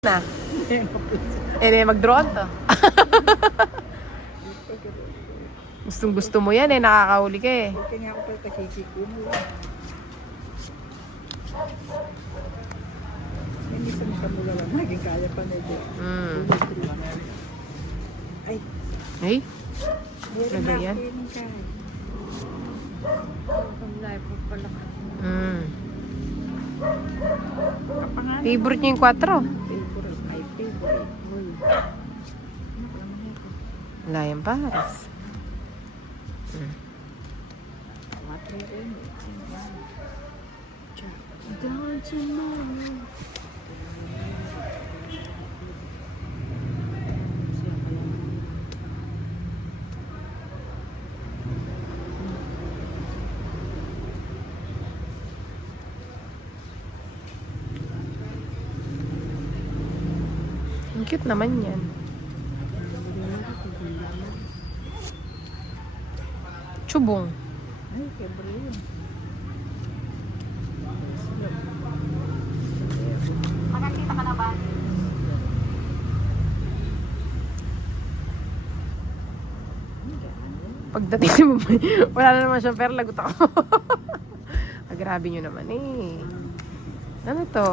Na. Mag-drone to. Gustong gusto mo yan nakakahuli ka Kaya nga ako pala takikiko mo. Hindi sa makamula lang. Naging kaya pa medyo. Ay. Ay? Ano ba yan? Favorite niyo yung 4? Lion Paris. Don't you know? Ang cute naman yan. Chubong. Ay, kebre yun. Magkakita ka na ba? Pagdating mo, wala na naman siya, pero lagot ako. Grabe nyo naman Ano to?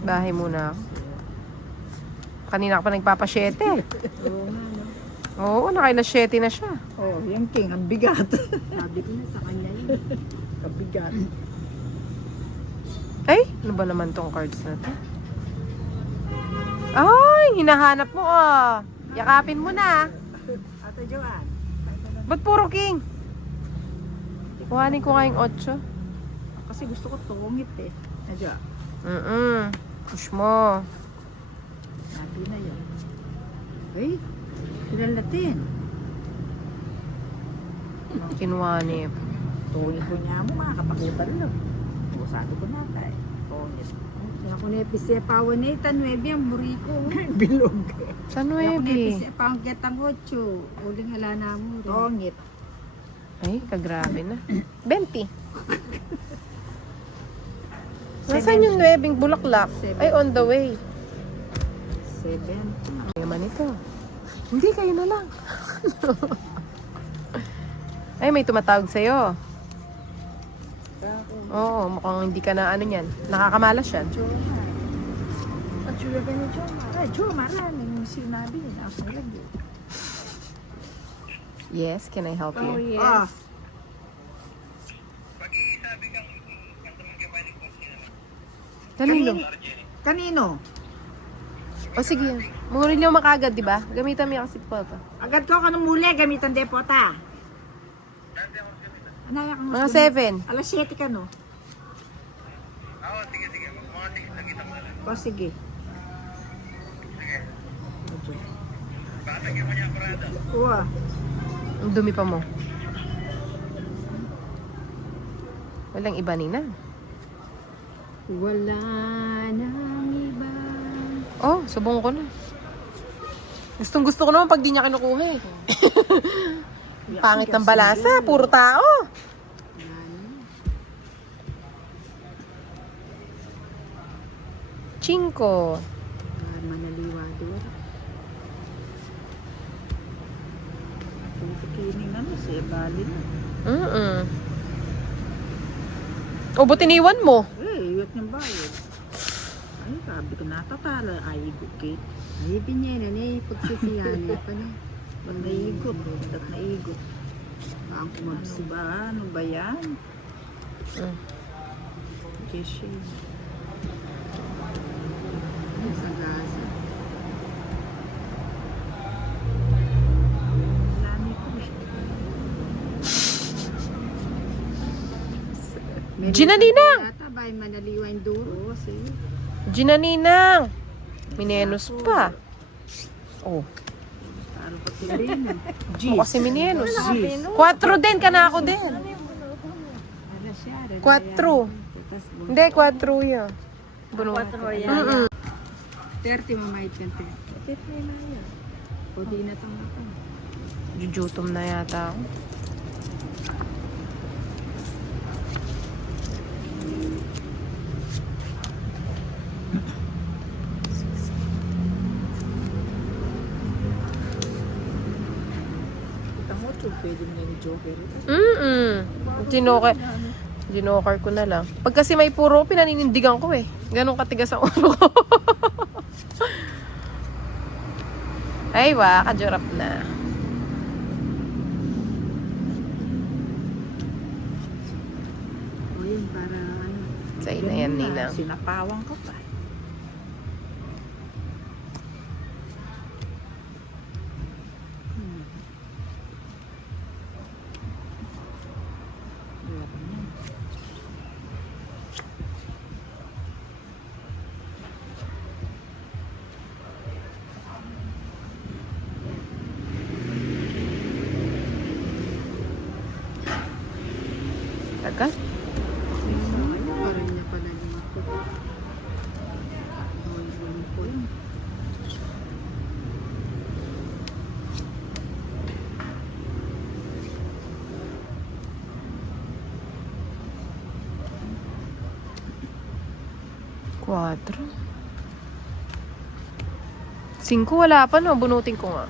Bahay muna ako. Kanina ka pa nagpapasyete. Oo nga, no? Oo, nakailas-7 na siya. Oh, yung king, ang bigat. Sabi ko na sa kanya yun. Kabigat. Ay, ano ba naman tong cards na to? Ay, hinahanap mo Yakapin mo na. Ate Joanne. Ba't puro king? Kuhanin ko nga yung 8. Kasi gusto ko tungit Adya. Push mo. Sabi na yun. Ay, ilan natin? Kinuhanip. Tungit ko niya mo, makakapakutan lang. O, sabi ko na tayo. Tungit. Ako na epise pawan na itan, 9 ang buriko. Bilog. Sa Ako na 9. epise pawan ketang 8. Uling hala na mo rin. Tungit. Ay, kagrabe na. 20. Nasaan yung 9 bulaklak? Ay, on the way. 7. Ano naman ito? Hindi, kayo na lang. Ay, may tumatawag sa'yo. Oo, mukhang hindi ka na ano yan. Nakakamalas yan. Joma. Ang tsura ka ni Joma. Ay, Joma, maraming sinabi yun. Ako lagi. Yes, can I help Oh, you? yes. Kanino? Kanino? O sige, mangulil yung makagad, di ba? Gamitan mo yung kasi po ito. Agad ko kanong muli, gamitan depota. Anaya kang Mga 7. Alas 7 ka, no? O, sige. Uwa. Ang dumi pa mo. Walang iba nina. Wala nang iba. Oh, subong ko na. Gustong gusto ko naman pag di niya kinukuha Pangit ng balasa, puro tao. Cinco. Manaliwa doon. Kung tikining ano, siya bali na. O, ba't iniwan mo? Iyot niyang bayad. Ay, sabi ko natatala. Ay, gukit. Ay, binyena na pagsisiyan na pa na. Ba't naigot? Ba't naigot? Ang kumabsi ba? Ano ba yan? Jessie. Sa gasa. Lami ko Gina Ninang! Yata ba ay manaliwa yung duro? Oo, sige. Gina Ninang! Minenos pa. Oh, Para pa tuloy na. o kasi minenos. Gis. 4 din, kana ako din. Ano siya? 4. Hindi, 4 yan. Buno. 4 yan. 30 mamay 20. Bakit may na yan? Pwede na itong ako. Jujutom na yata ako. pwede mo yung joker. Ginoker ko na lang. Pag kasi may puro, pinaninindigan ko eh. Ganun katigas ang ulo ko. Ay, kadurap na. O yun, para ano. Sa'yo na yan, Ninang. Sinapawang ka pa. Tagal. Parang niya pala lumapot. O, lumapot. Quatro. 5 wala pa no. Bunutin ko nga.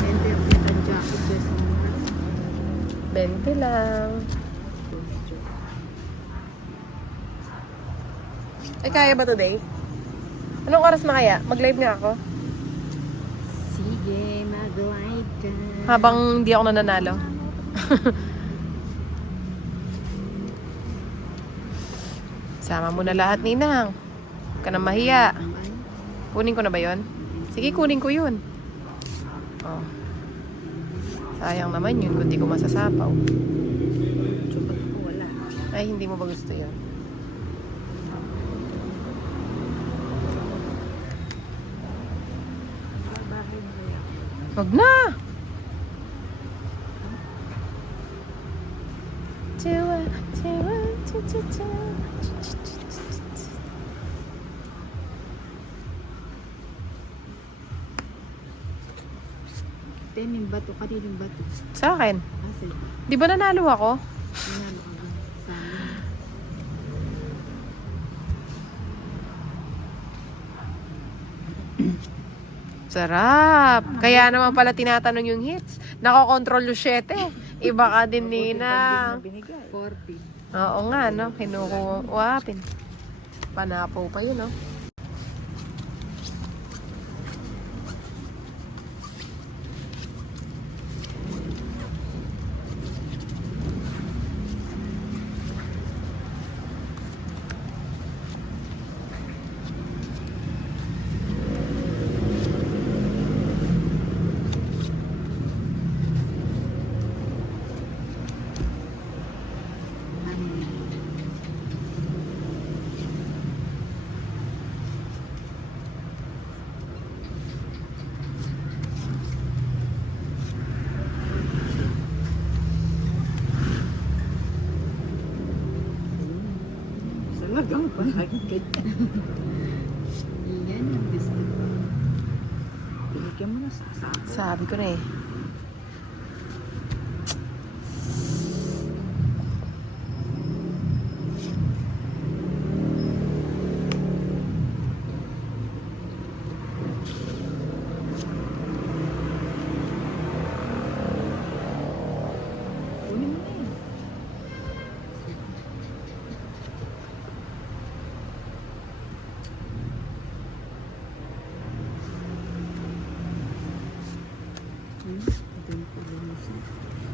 Hindi, ang jacket dress mo. 20 lang. Ay, kaya ba today? Anong oras na kaya? Mag-live nga ako. Sige, mag-live ka. Habang hindi ako nananalo. Sama mo na lahat, Ninang. Huwag ka na mahiya. Kunin ko na ba yon? Sige, kunin ko yun. Oh. Sayang naman yun kung di ko masasapaw. Chupat ko wala. Ay, hindi mo ba gusto yun? Bahay mo kaya. Wag na! Ten, yung bato. Kaninong bato? Sa akin. Kasi, Di ba nanalo ako? nanalo ka ba? Sa amin. Sarap! Kaya naman pala tinatanong yung hits. Nako-control yung 7. Iba ka din, Ninang. Binigay. 40. Oo nga, no? Kinukuha. Panapo pa yun, no? Ano yun? Salagang bahagi. Yan yung gusto ko. Binigyan mo na sa asawa. Sabi ko na eh. Kunin mo na yun.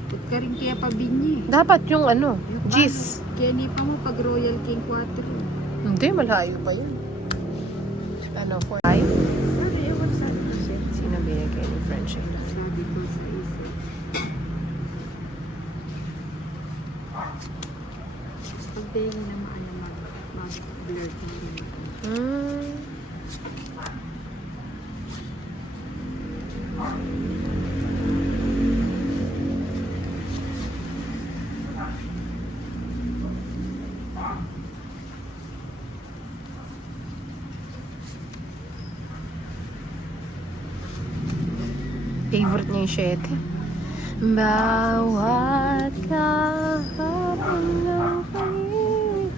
Huwag ka rin kaya pabinyi. Dapat yung ano, G's. Kaya nipa mo pag Royal King 4. Hindi, malayo pa yun. Ano, 4? 5? Ano ewan sa akin kasi. Sino binigay ni French? Sabi ko sa isa. Pag tayo na mag-blur ka rin. Hmm. Favorite niya yung 7. Bawat kahapon ng pag-ibig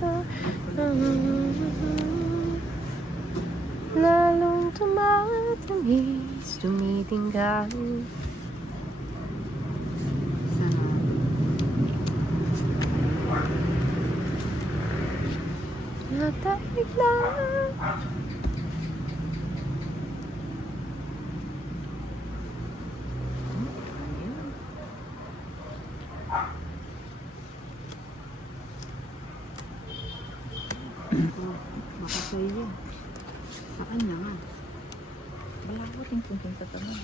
lalong tumatamis, tumitingkad Tahimik lang. Baka sa'yo yan. Sa kanya nga. Wala ko ting-ting sa tanong.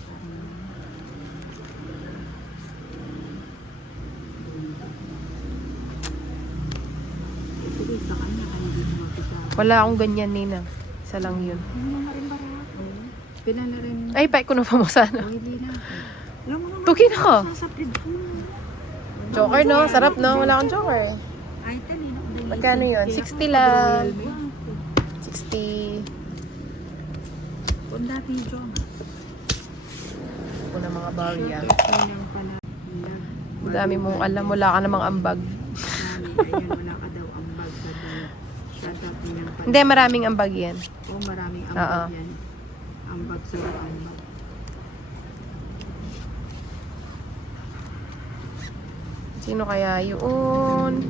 Sige, sa kanya. Kaya hindi mo mapisa. Wala akong ganyan, Ninang. Isa lang yun. Yung mga rin barako. Pinala rin. Ay, pa ko na pa mo sana. Oily na. Alam mo naman. Tukin ako. Sasaplid ko. Joker, no? Sarap, no? Wala akong joker. Ay, tali. Magkano yun? 60 lang. 60. Kung dati yung Jong. Ako na mga barya. Kailang pala. Ang dami mong alam. Wala ka namang ambag. Ayan, wala ka daw ang bag sa doon. Shut up nilang pala. Hindi, maraming ambag yan. Oo, maraming ang Oo. bag yan. Ang bag sa doon. Sino kaya yun?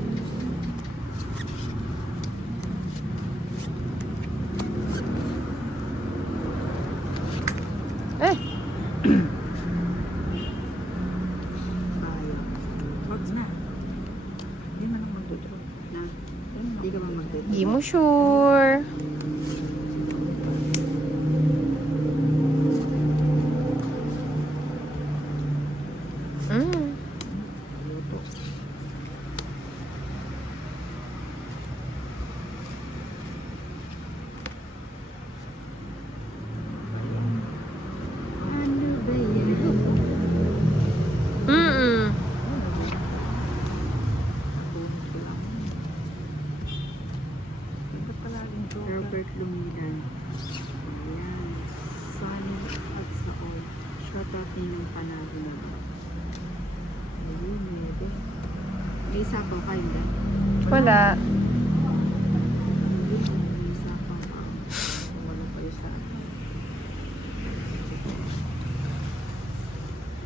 Eh! Ayaw. Bags na. Hindi man ako magdodraw. Na? Hindi ka ba magdito? Di mo sure. Mm. Ano ba yan? Mm-mm. Ito palaging joker. Herbert Lumilan. Ayan. Sunny at sa all. Shut up nilang panalo na. Ayun, maybe. May isa pa kayo ba? Wala. May isa pa pa. Wala pa isa.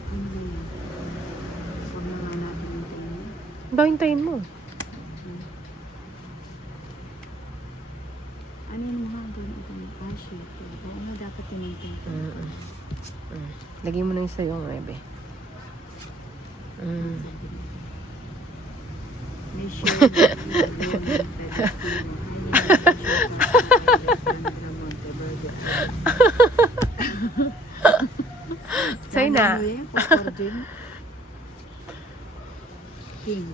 Ano ba yan? Huwag na lang natin yung tingin. Bahintayin mo. Ano yung mga doon? Ah, shit. Oo nga, dapat tinintay ko. Mm-mm. Mm. Lagay mo na yung sa'yo, Rebe. Mm. May share. Sa'yo na. King.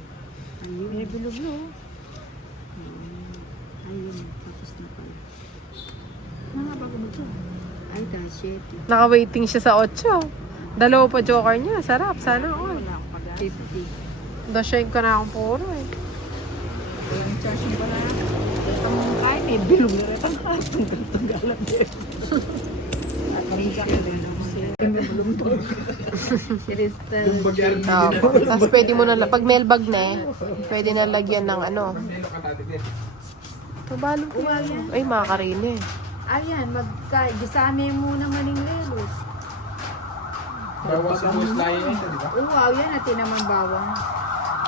Ayun. May bilog-lo. Ayun. Tapos na pala. Mga bago mo ito. Ay, shit. Naka-waiting siya sa 8. Dalawa pa joker niya. Sarap. Sana all. Wala akong pag-asa. 50. Dashing ka na akong puro eh. Yung charge mo pala. Ang kain may bilog na rin. Ang hapon ka itong galang din. At kami ka ka rin. May bulong-bulong. Crystal. Tapos pwede mo na, pag mailbag na eh, pwede na lagyan ng ano. Kabalo ko yan. Ay, makakarine eh. Ayan, gisame muna maning lelos. Bawas ang most layo ito, di ba? Wow, yan natin naman bawang.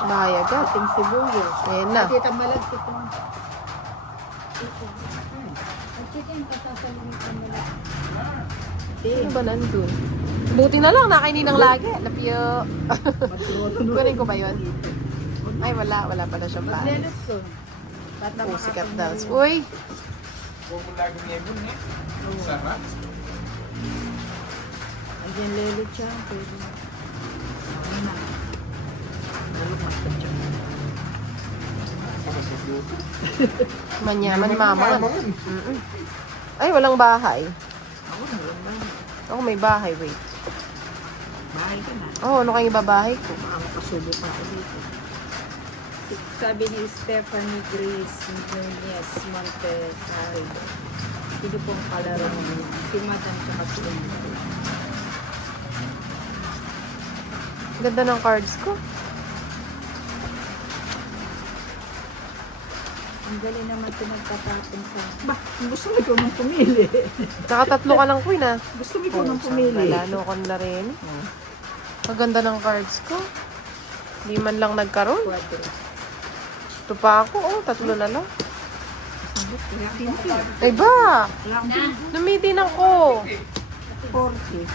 Bahayagat. Ating sibuyas. Ayan na. Kita malagkit mo. Ang chicken, kasasalunin ka nila. Ano ba nandun? Buti na lang, nakainin ng lagi. Napio. Kunin ko ba yun? Ay, wala. Wala pala siyang pares. Maglelos ko. Oh, sikat dance. Uy! Huwag mo laging nebon eh. Sarap. Ayan, lelo siya. Pwede. Manyaman, mama. Ay, walang bahay. Ako na lang ba? Ako may bahay, wait. Bahay ka na. Oh, ano kayong babahay ko? Baka makasubo pa ako dito. Sabi ni Stephanie Grace Nunez Montesari. Sino pong kalaro mo? Si Madam tsaka si Emily. Ganda ng cards ko. Ang galing naman pinagtatapon sa... Ba, gusto mo ikaw nang pumili. Nakatatlo ka lang, Queen, ah. Gusto mo ikaw nang pumili. Lalo ko na rin. Maganda ng cards ko. Hindi man lang nagkaroon. Quadro. Ito pa ako, oh. 3 na lang. Sabot, kaya 15. Ay ba? Wala akong Namidin ako. 40.